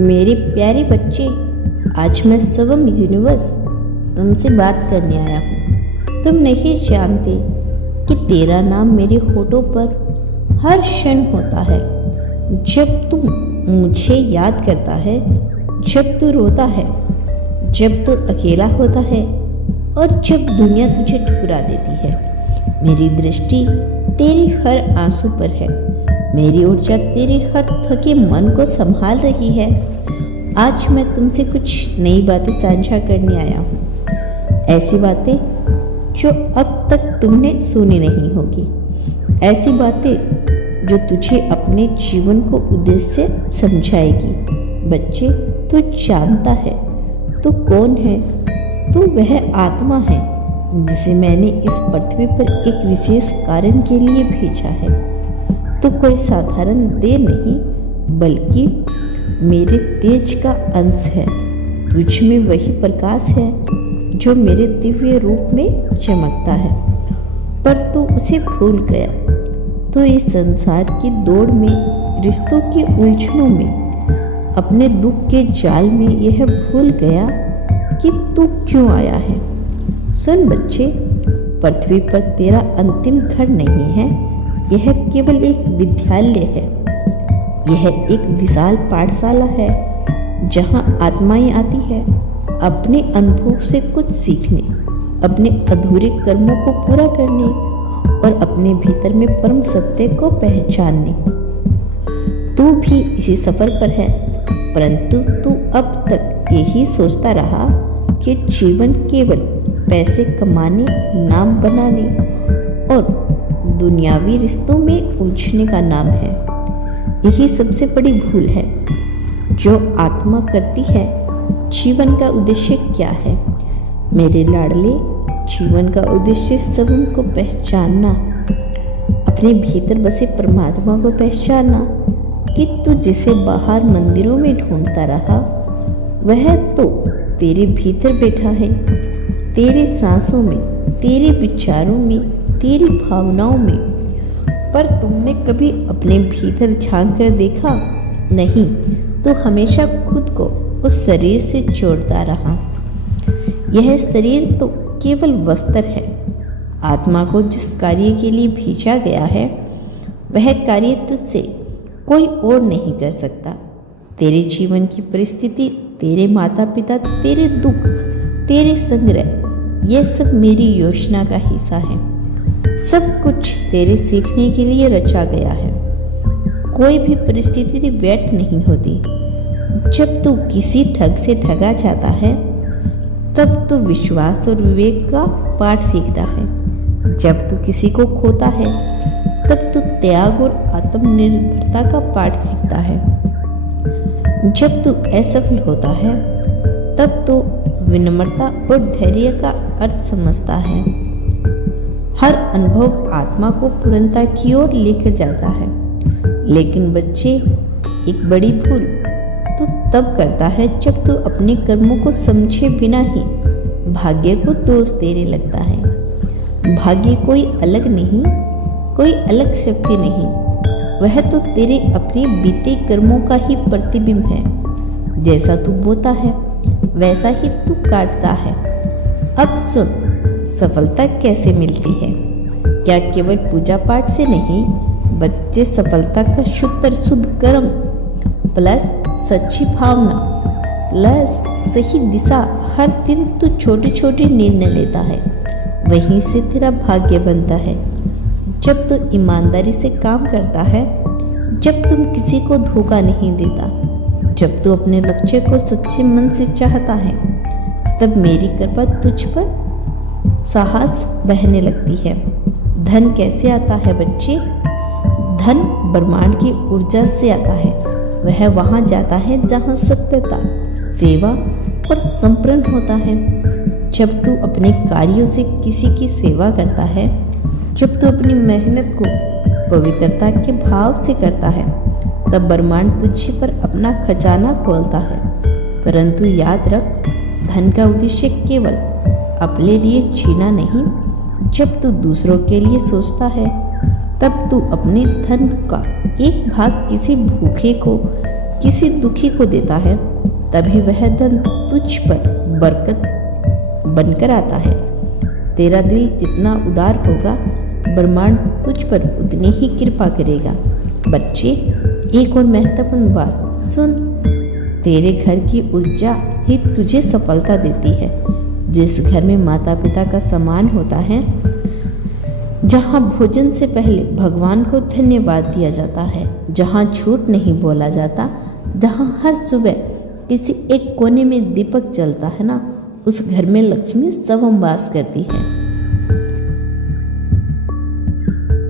मेरे प्यारे बच्चे, आज मैं स्वयं यूनिवर्स तुमसे बात करने आया हूँ। तुम नहीं जानते कि तेरा नाम मेरे होठों पर हर क्षण होता है। जब तू मुझे याद करता है, जब तू रोता है, जब तू अकेला होता है और जब दुनिया तुझे ठुकरा देती है। मेरी दृष्टि तेरी हर आंसू पर है। मेरी ऊर्जा तेरे हर थके मन को संभाल रही है। आज मैं तुमसे कुछ नई बातें साझा करने आया हूँ। ऐसी बातें जो अब तक तुमने सुनी नहीं होगी। ऐसी बातें जो तुझे अपने जीवन को उद्देश्य समझाएगी। बच्चे, तू जानता है तू कौन है? तू वह आत्मा है जिसे मैंने इस पृथ्वी पर एक विशेष कारण के लिए भेजा है। तो कोई साधारण देह नहीं, बल्कि मेरे तेज का अंश है। तुझ में वही प्रकाश है जो मेरे दिव्य रूप में चमकता है, पर तू उसे भूल गया। तो इस संसार की दौड़ में, रिश्तों की उलझनों में, अपने दुख के जाल में यह भूल गया कि तू क्यों आया है। सुन बच्चे, पृथ्वी पर तेरा अंतिम घर नहीं है। यह केवल एक विद्यालय है। यह एक विशाल पाठशाला है जहाँ आत्माएं आती है अपने अनुभव से कुछ सीखने, अपने अधूरे कर्मों को पूरा करने और अपने भीतर में परम सत्य को पहचानने। तू भी इसी सफर पर है, परंतु तू अब तक यही सोचता रहा कि जीवन केवल पैसे कमाने, नाम बनाने और दुनियावी रिश्तों में उलझने का नाम है। यही सबसे बड़ी भूल है जो आत्मा करती है। जीवन का उद्देश्य क्या है मेरे लाडले? जीवन का उद्देश्य स्वयं को पहचानना, अपने भीतर बसे परमात्मा को पहचानना। कि तू जिसे बाहर मंदिरों में ढूंढता रहा, वह तो तेरे भीतर बैठा है, तेरे सांसों में, तेरे विचारों में, तेरी भावनाओं में। पर तुमने कभी अपने भीतर झांक कर देखा? नहीं, तो हमेशा खुद को उस शरीर से जोड़ता रहा। यह शरीर तो केवल वस्त्र है। आत्मा को जिस कार्य के लिए भेजा गया है, वह कार्य तुझसे कोई और नहीं कर सकता। तेरे जीवन की परिस्थिति, तेरे माता पिता, तेरे दुख, तेरे संग्रह, यह सब मेरी योजना का हिस्सा है। सब कुछ तेरे सीखने के लिए रचा गया है। कोई भी परिस्थिति व्यर्थ नहीं होती। जब तू किसी ठग से ठगा जाता है, तब तू विश्वास और विवेक का पाठ सीखता है। जब तू किसी को खोता है, तब तू त्याग और आत्मनिर्भरता का पाठ सीखता है। जब तू असफल होता है, तब तू विनम्रता और धैर्य का अर्थ समझता है। हर अनुभव आत्मा को पूर्णता की ओर लेकर जाता है। लेकिन बच्चे, एक बड़ी भूल तू तब करता है जब तू अपने कर्मों को समझे बिना ही भाग्य को दोष देने लगता है। भाग्य कोई अलग नहीं, कोई अलग शक्ति नहीं, वह तो तेरे अपने बीते कर्मों का ही प्रतिबिंब है। जैसा तू बोता है, वैसा ही तू काटता है। अब सुन, सफलता कैसे मिलती है? क्या केवल पूजा पाठ से नहीं? बच्चे, सफलता का शुद्ध कर्म प्लस सच्ची भावना प्लस सही दिशा। हर दिन तू छोटे छोटे निर्णय लेता है, वहीं से तेरा भाग्य बनता है। जब तू ईमानदारी से काम करता है, जब तुम किसी को धोखा नहीं देता, जब तू अपने लक्ष्य को सच्चे मन से चाहता है, तब मेरी कृपा तुझ पर साहस बहने लगती है। धन कैसे आता है बच्चे? धन ब्रह्मांड की ऊर्जा से आता है। वह वहाँ जाता है जहाँ सत्यता, सेवा और समर्पण होता है। जब तू अपने कार्यों से किसी की सेवा करता है, जब तू अपनी मेहनत को पवित्रता के भाव से करता है, तब ब्रह्मांड तुझ पर अपना खजाना खोलता है। परंतु याद रख, धन का उद्देश्य केवल अपने लिए जीना नहीं। जब तू दूसरों के लिए सोचता है, तब तू अपने धन का एक भाग किसी भूखे को, किसी दुखी को देता है, तभी वह धन तुझ पर बरकत बनकर आता है। तेरा दिल जितना उदार होगा, ब्रह्मांड तुझ पर उतनी ही कृपा करेगा। बच्चे, एक और महत्वपूर्ण बात सुन, तेरे घर की ऊर्जा ही तुझे सफलता देती है। जिस घर में माता पिता का सम्मान होता है, जहाँ भोजन से पहले भगवान को धन्यवाद दिया जाता है, जहाँ झूठ नहीं बोला जाता, जहाँ हर सुबह किसी एक कोने में दीपक जलता है ना, उस घर में लक्ष्मी स्वयं वास करती है।